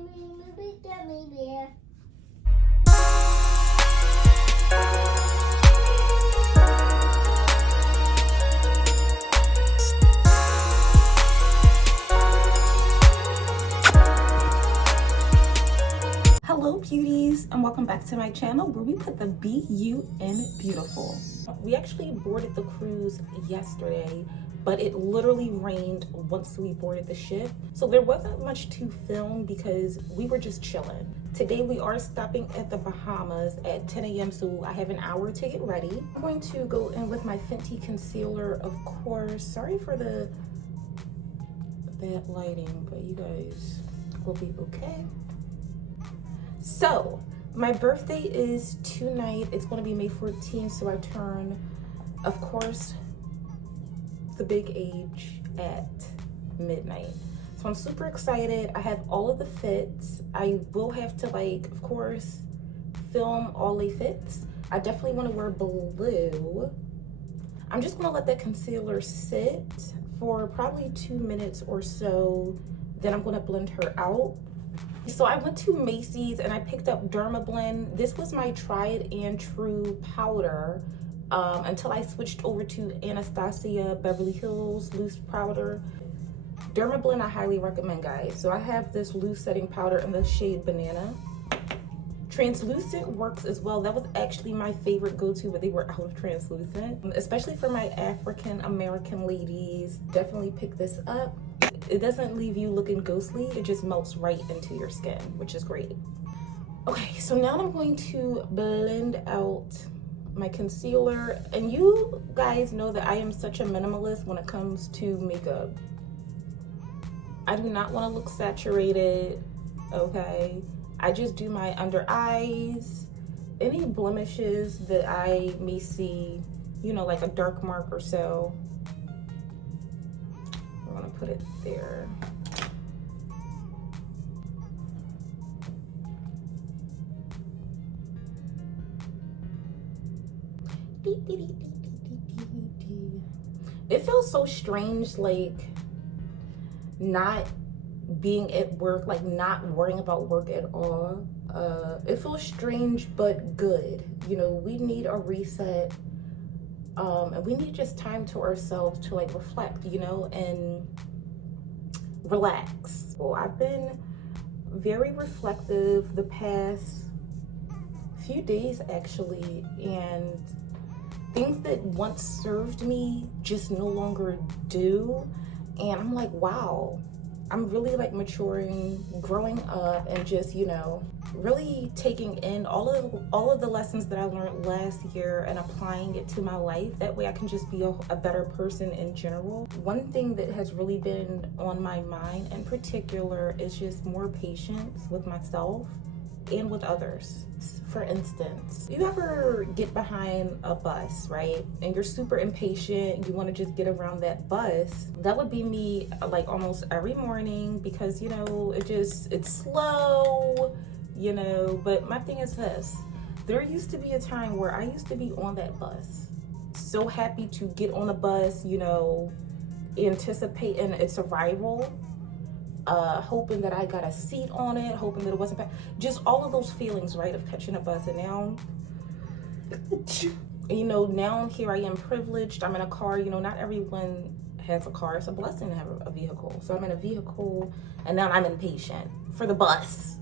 Gummy bear. Hello beauties, and welcome back to my channel where we put the BU in beautiful. We actually boarded the cruise yesterday, but it literally rained once we boarded the ship, so there wasn't much to film because we were just chilling. Today we are stopping at the Bahamas at 10 a.m. so I have an hour to get ready. I'm going to go in with my Fenty concealer, of course. Sorry for the bad lighting, but you guys will be okay. So my birthday is tonight. It's going to be May 14th, so I turn, of course, the big age at midnight. So I'm super excited. I have all of the fits. I will have to, like, of course, film all the fits. I definitely want to wear blue. I'm just going to let that concealer sit for probably 2 minutes or so. Then I'm going to blend her out. So I went to Macy's and I picked up Dermablend. This was my tried and true powder until I switched over to Anastasia Beverly Hills loose powder. Dermablend I highly recommend, guys. So I have this loose setting powder in the shade Banana. Translucent works as well. That was actually my favorite go-to, but they were out of translucent. Especially for my African American ladies, definitely pick this up. It doesn't leave you looking ghostly, it just melts right into your skin, which is great. Okay, so now I'm going to blend out my concealer. And you guys know that I am such a minimalist when it comes to makeup. I do not want to look saturated, okay? I just do my under eyes, any blemishes that I may see, you know, like a dark mark or so. I'm gonna put it there. It feels so strange, like not being at work, like not worrying about work at all. It feels strange but good. You know, we need a reset. And we need just time to ourselves to like reflect, you know, and relax. Well, I've been very reflective the past few days actually, and things that once served me just no longer do. And I'm like, wow, I'm really like maturing, growing up, and just, you know, really taking in all of the lessons that I learned last year and applying it to my life. That way I can just be a better person in general. One thing that has really been on my mind in particular is just more patience with myself and with others. For instance, you ever get behind a bus, right? And you're super impatient, you want to just get around that bus. That would be me like almost every morning because, you know, it's slow, you know. But my thing is this, there used to be a time where I used to be on that bus, so happy to get on the bus, you know, anticipating its arrival. Hoping that I got a seat on it, hoping that it wasn't packed. Just all of those feelings, right, of catching a bus. And now, you know, now here I am privileged. I'm in a car. You know, not everyone has a car. It's a blessing to have a vehicle. So I'm in a vehicle, and now I'm impatient for the bus.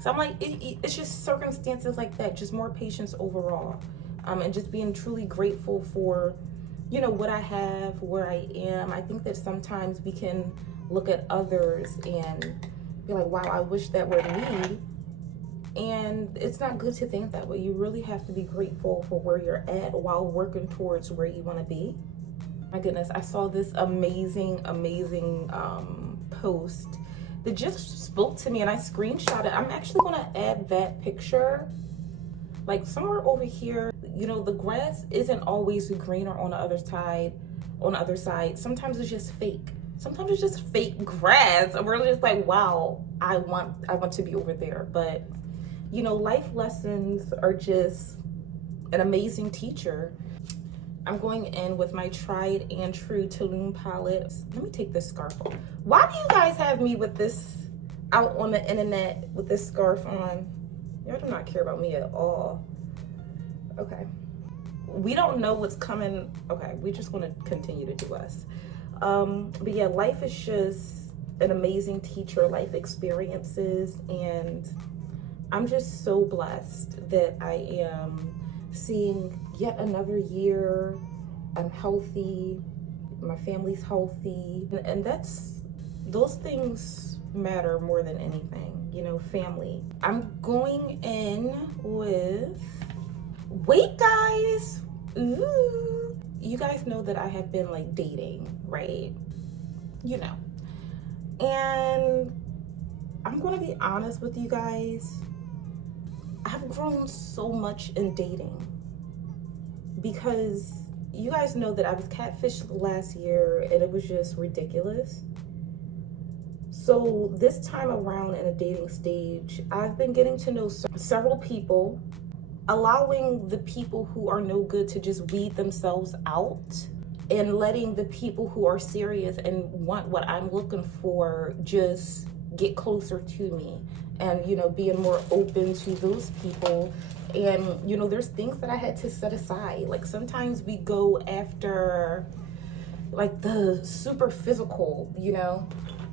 So I'm like, it's just circumstances like that, just more patience overall. And just being truly grateful for, you know, what I have, where I am. I think that sometimes we can look at others and be like, wow, I wish that were me. And it's not good to think that way. You really have to be grateful for where you're at while working towards where you want to be. My goodness, I saw this amazing post that just spoke to me, and I screenshot it. I'm actually going to add that picture like somewhere over here. You know, the grass isn't always greener on the other side. Sometimes it's just fake. Sometimes it's just fake grass. And we're just like, wow, I want to be over there. But, you know, life lessons are just an amazing teacher. I'm going in with my tried and true Tulum palette. Let me take this scarf off. Why do you guys have me with this out on the internet with this scarf on. Y'all do not care about me at all. Okay. We don't know what's coming. Okay, we just want to continue to do us. But yeah, life is just an amazing teacher, life experiences, and I'm just so blessed that I am seeing yet another year. I'm healthy, my family's healthy, and those things matter more than anything, you know, family. I'm going in with, wait guys, ooh. You guys know that I have been like dating, right? You know, and I'm gonna be honest with you guys, I've grown so much in dating because you guys know that I was catfished last year and it was just ridiculous. So this time around in a dating stage, I've been getting to know several people, allowing the people who are no good to just weed themselves out, and letting the people who are serious and want what I'm looking for just get closer to me, and, you know, being more open to those people. And, you know, there's things that I had to set aside. Like sometimes we go after like the super physical, you know,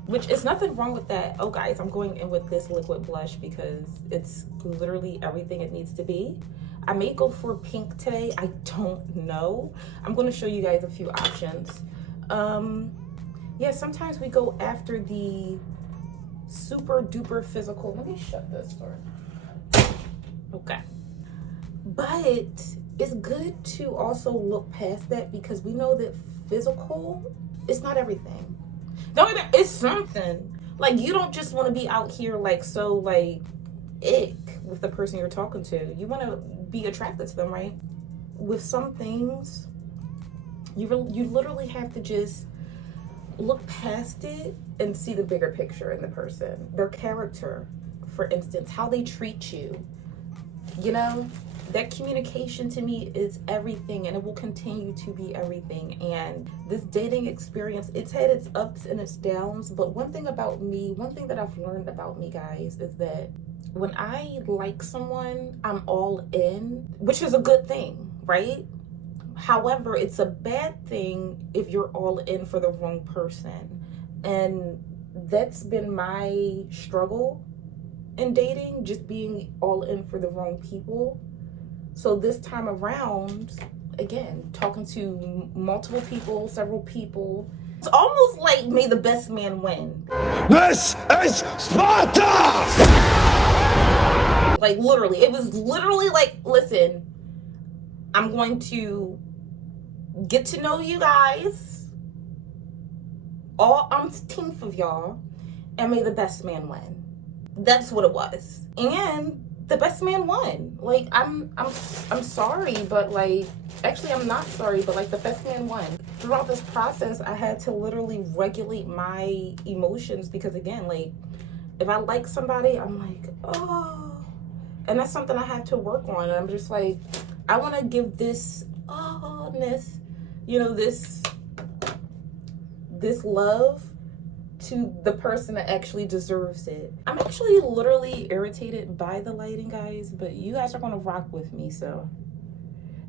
which is nothing wrong with that. Oh guys, I'm going in with this liquid blush because it's literally everything it needs to be. I may go for pink today, I don't know. I'm going to show you guys a few options. Yeah, sometimes we go after the super duper physical. Let me shut this door. Okay. But it's good to also look past that, because we know that physical is not everything. Don't even, it's something. Like, you don't just want to be out here like so like ick with the person you're talking to. You want to be attracted to them, right? With some things, you literally have to just look past it and see the bigger picture in the person. Their character, for instance, how they treat you. You know, that communication to me is everything, and it will continue to be everything. And this dating experience, it's had its ups and its downs, but one thing about me, one thing that I've learned about me, guys, is that when I like someone, I'm all in, which is a good thing, right? However, it's a bad thing if you're all in for the wrong person. And that's been my struggle in dating, just being all in for the wrong people. So this time around, again, talking to multiple people, several people, it's almost like may the best man win. This is Sparta! Like literally, it was literally like, listen, I'm going to get to know you guys, all umpteenth of y'all, and may the best man win. That's what it was. And the best man won. Like, I'm sorry, but like, actually I'm not sorry, but like the best man won. Throughout this process, I had to literally regulate my emotions, because again, like, if I like somebody, I'm like, oh, and that's something I had to work on. And I'm just like, I want to give this oh-ness, you know, this love to the person that actually deserves it. I'm actually literally irritated by the lighting, guys, but you guys are gonna rock with me, so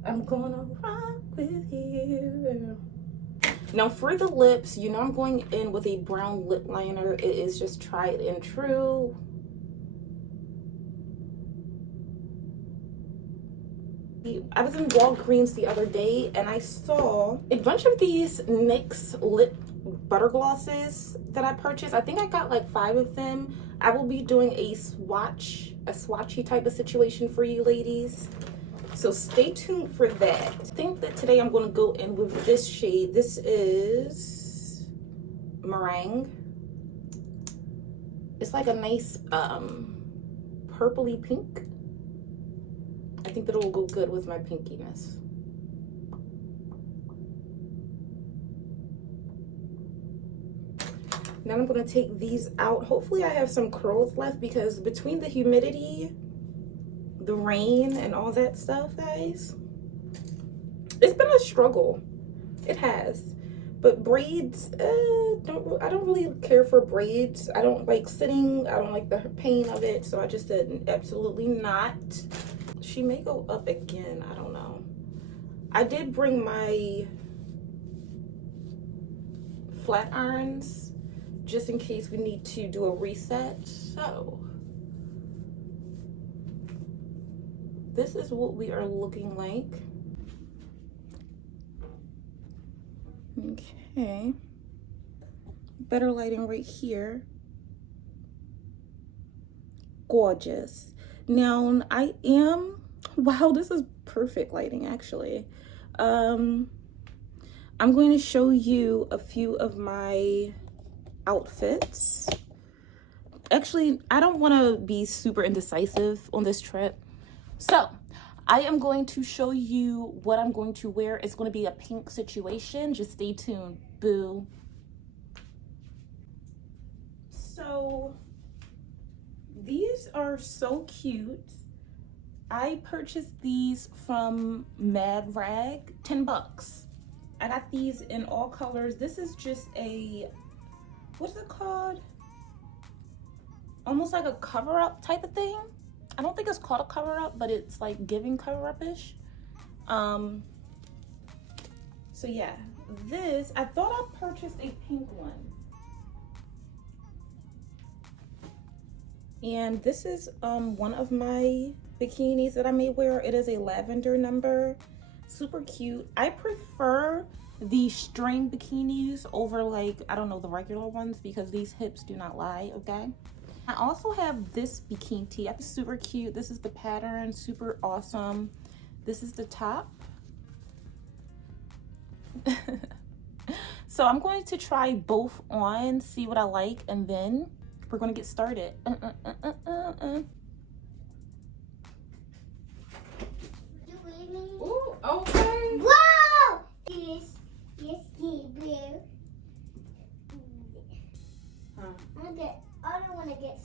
I'm gonna rock with you. Now for the lips, you know, I'm going in with a brown lip liner. It is just tried and true. I was in Walgreens the other day and I saw a bunch of these NYX lip butter glosses that I purchased. I think I got like 5 of them. I will be doing a swatchy type of situation for you ladies. So stay tuned for that. I think that today I'm going to go in with this shade. This is Meringue. It's like a nice purpley pink. I think that it will go good with my pinkiness. Now I'm going to take these out. Hopefully I have some curls left, because between the humidity, the rain, and all that stuff, guys, it's been a struggle. It has. But braids, I don't really care for braids. I don't like sitting. I don't like the pain of it. So I just said absolutely not. She may go up again. I don't know. I did bring my flat irons just in case we need to do a reset. So this is what we are looking like. Okay, better lighting right here. Gorgeous. Now wow, this is perfect lighting actually. I'm going to show you a few of my outfits. Actually, I don't want to be super indecisive on this trip, so I am going to show you what I'm going to wear. It's going to be a pink situation. Just stay tuned, boo. So these are so cute. I purchased these from Mad Rag, 10 bucks. I got these in all colors. This is just a, what's it called? Almost like a cover-up type of thing. I don't think it's called a cover-up, but it's like giving cover-up-ish. So yeah, this, I thought I purchased a pink one. And this is one of my bikinis that I may wear. It is a lavender number. Super cute. I prefer the string bikinis over, like, I don't know, the regular ones, because these hips do not lie, okay? I also have this bikini tee. It's super cute. This is the pattern, super awesome. This is the top. So I'm going to try both on, see what I like, and then we're going to get started. Ooh, okay. Whoa! Yes, blue. Huh. I don't want to get.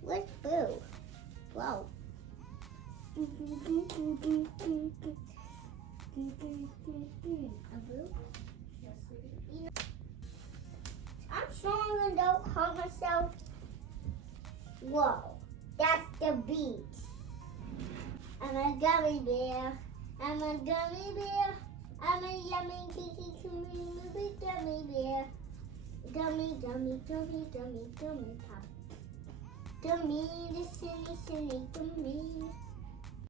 What's blue? Wow. A blue? Yes, sweetie. I'm strong and don't harm myself. Whoa, that's the beach. I'm a gummy bear. I'm a gummy bear. I'm a yummy, kiki, movie gummy bear. Gummy, gummy, gummy, gummy, gummy pop. Gummy, the silly, silly gummy.